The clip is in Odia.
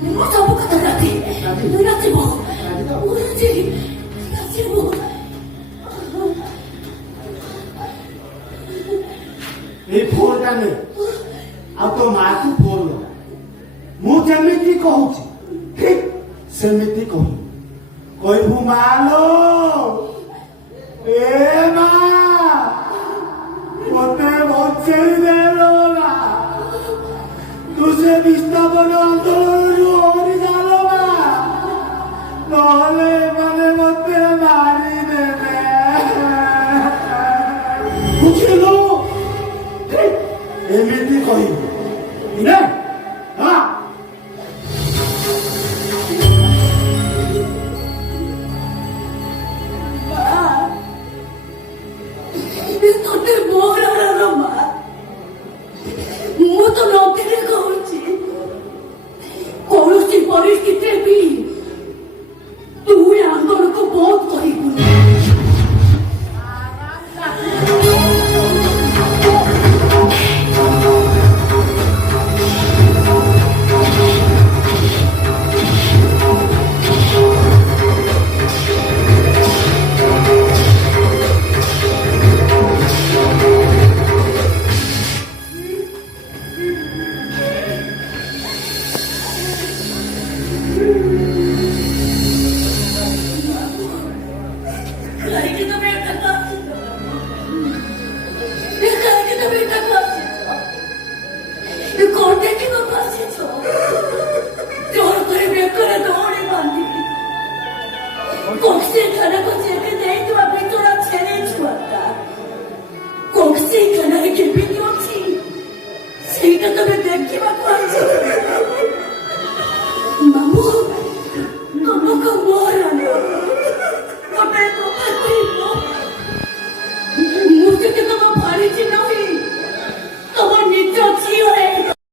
ସବୁ କଥା ରାତି ନାଚିବ ନାଚିବ। এই ଫୋନଟା ନେ ଆଉ ତୋ ମାକୁ ଫୋନ ଲଗା। ମୁଁ ଯେମିତି କହୁଛି ଠିକ ସେମିତି କହିବୁ। କହିବୁ ମାଲୋ ଏ ମା ମତେ ବଞ୍ଚେଇ ଦେ ଲୋ ମା। ତୁ ସେ ବିସ୍ତାପନ ଆନ୍ଦୋଳନରୁ ଓହରି ଯାଲୋ ମା, ନହେଲେ ଏମାନେ ମତେ ମାରିଦେବେ। ବୁଝିଲୁ? ଏମିତି କହିବୁ ନା? ହଁ ତତେ ମୋର ମା ମୁଁ ତ ନଦୀରେ କହୁଛି କୌଣସି ପରିସ୍ଥିତିରେ ବି ତୁ ଏ ଆନ୍ଦୋଳନକୁ ବନ୍ଦ କରିବୁନି। ସେଇଟା ତମେ ଦେଖିବାକୁ ଆସିଛ।